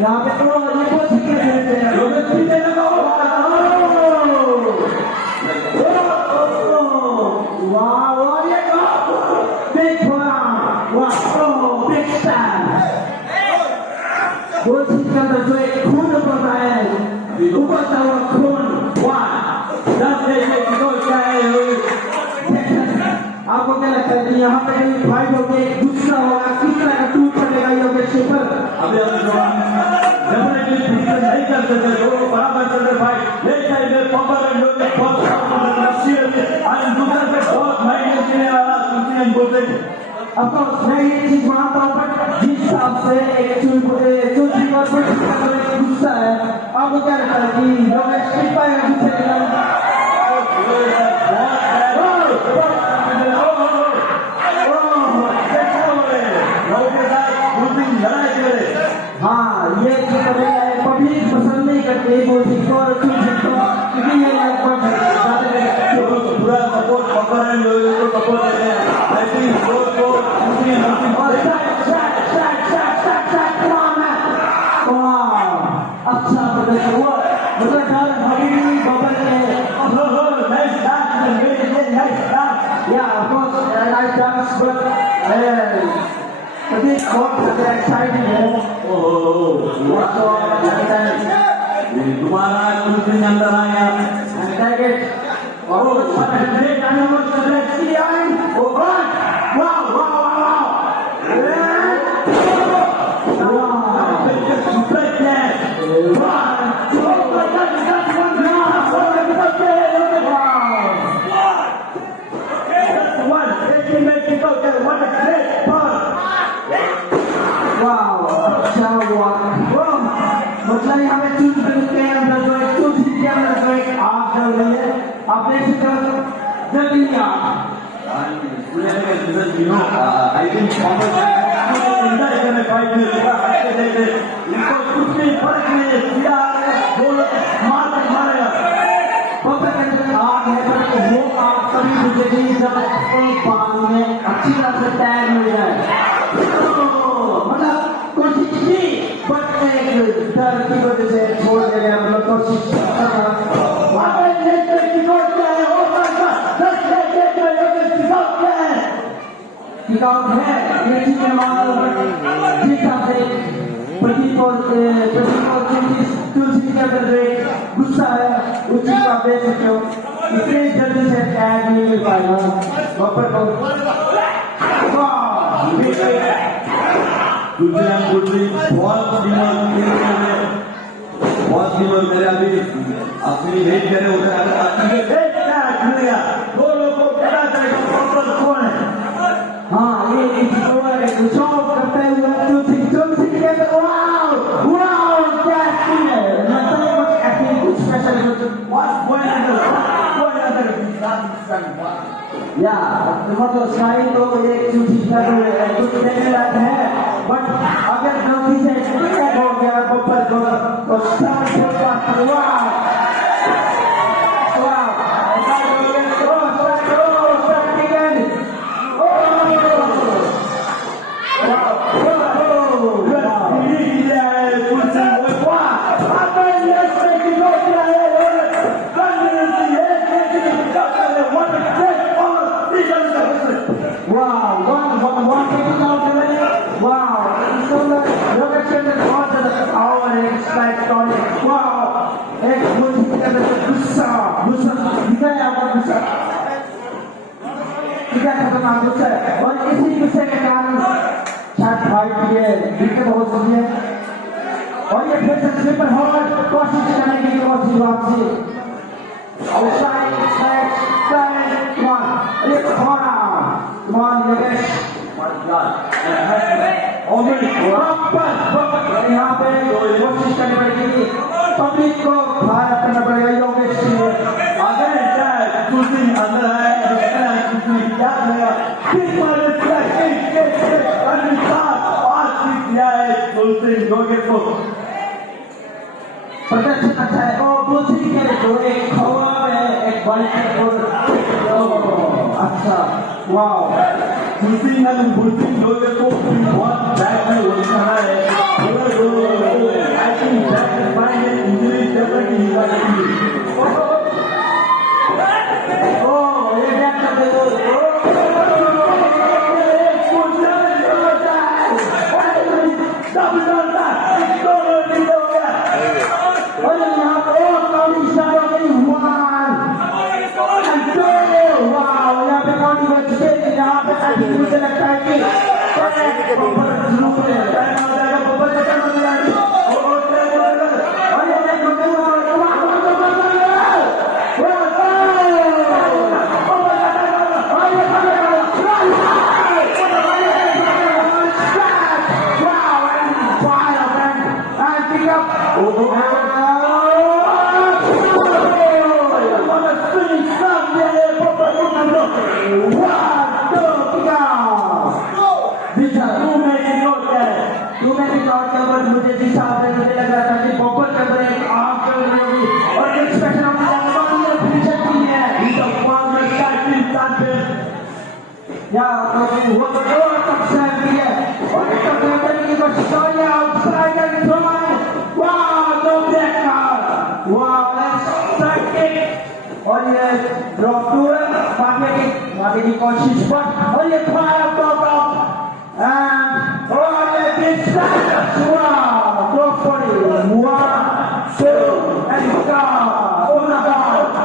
यहाँ पे तो ये बहुत सीखे देते हैं लोग सीखे लगा वाह वाह ये big one wow big stand वो सीखे अंदर जो एक खून पड़ता है ऊपर हुआ खून वाह 10 क्या है आपको क्या लगता है कि यहाँ पे कहीं फाइट होगी गुस्सा होगा किस तरह का टूट पड़ेगा ये शेपर अभी हम डेफिनेटली फिक्र नहीं कर सकते दोनों बराबर चल रहे फाइट लेफ्ट साइड में पंपर एंड लोग बहुत सीरियसली आज दूसरे पे बहुत महंगे चीजें आ रहा सुनते हैं बोलते अब तो मैं ये चीज मानता हूँ बट जिस हिसाब से एक चूजी पर गुस्सा है आपको क्या लगता है कि लोग स्ट्रिप पाएगा गुस्से के नाम हाँ ये पब्लिक पसंद नहीं करती क्योंकि ये पूरा सपोर्ट पकड़ रहे लोगों को सपोर्ट कर रहे हैं आई थिंक को अच्छा प्रदर्शन हुआ मतलब हमारी bubble yeah of course nice dance but I think what the exciting है तुम्हारा कुछ दिन अंदर आया और ग्रेट एनिमल सेलेक्ट किया ओ वाह वाह वाह मतलब यहाँ पे चूज के अंदर जो एक चूज के अंदर जो एक आग जल रही है आप देख सकते हो जल्दी आग आई थिंक फाइट में इनको कुछ भी फर्क नहीं है सीधा मारेगा पता है आग है पर वो आग तभी बुझेगी जब एक पानी में अच्छी तरह से टैग मिल जाए मतलब कोशिश की बट एक डर की वजह से छोड़ दे गया मतलब कोशिश टिकाऊ है ये चीज जिस हिसाब से प्रदीप और तुलसी के अंदर जो एक गुस्सा है उस चीज को आप देख सकते हो इतने जल्दी से टैग नहीं मिल पाएगा वापर को बहुत दिमाग मेरे अभी अपनी वेट करे उधर दो लोगों को पता चलेगा कौन है हाँ ये शॉप करते हुए तुलसी के अंदर वाव वाव क्या एक्टिंग है मतलब कुछ एक्टिंग कुछ स्पेशल या मतलब सारी तो एक चूजी का कुछ देखने लायक है बट अगर गलती से एक्टिंग हो गया बब्बर को तो स्टार्ट होगा और इसी गुस्से के कारण शायद फाइट ये दिक्कत हो सकती है और ये फिर से स्लिपर हॉल कोशिश करने की कोशिश वापसी यहाँ पे कोशिश करनी पड़ेगी पब्लिक को फायर करना पड़ेगा योगेश के लिए अंदर है क्या प्रदर्शन अच्छा है और दूसरी के जो एक खवा में एक बड़ी अच्छा वाह दूसरी लोगों को बहुत बैक में उलझाना है दोनों जीते हो गया और यहाँ पे काउंटिंग स्टार्ट हो गई 1 and 2 वाओ यहाँ पे काउंटिंग बच गई यहाँ पे काउंटिंग मुझे लगता है कि बब्बर जरूर है टाइम आ जाएगा बब्बर चक्कर बन जाएगी और ये देख लो मुझे जिस हिसाब से मुझे लग रहा था कि बब्बर के अंदर एक आग चल रही होगी और एक स्पेशल ऑफ फिनिशर की है या वो तो दो सबसे भी है और एक तो करने की कोशिश कर रहा है आउटसाइड एंड थ्रो वाह नो ब्रेक वाह लेट्स स्ट्राइक इट और ये ड्रॉप टू है मारने की कोशिश पर और ये फायर अप टॉप एंड और ये डिस्टेंस वाह go for it 1 2 and go oh my god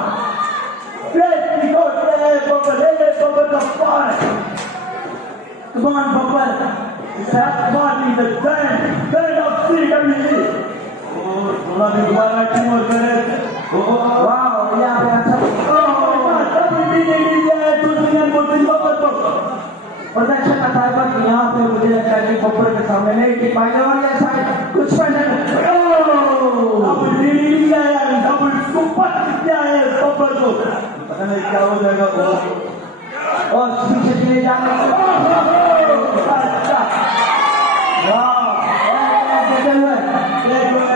Great, we go there, Bubba, let's go with the fun. come on Bubba That one is the turn of CWE. Oh, थोड़ा भी दोबारा टीम और करे. Oh, वाह यहाँ पे अच्छा प्रदर्शन आता है पर यहाँ पे मुझे लगता है कि बब्बर के सामने नहीं टिक पाएंगे और ये शायद कुछ पैटर्न डबल लीड लिया है, डबल सुपर किया है बब्बर को. पता नहीं क्या हो जाएगा वो. और पीछे के लिए जाने अच्छा. वाह, देते हुए देखो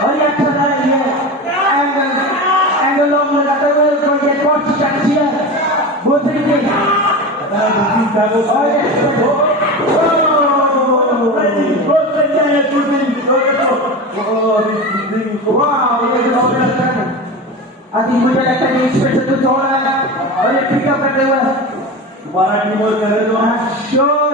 और ये अच्छा था ये एंगल लॉन्ग लगाते हुए और ये कॉर्ड कैची है वो तरीके अभी मुझे लगता है कि इसमें से कुछ और है और ये पिकअप करते हुए दोबारा टीम और करे तो शो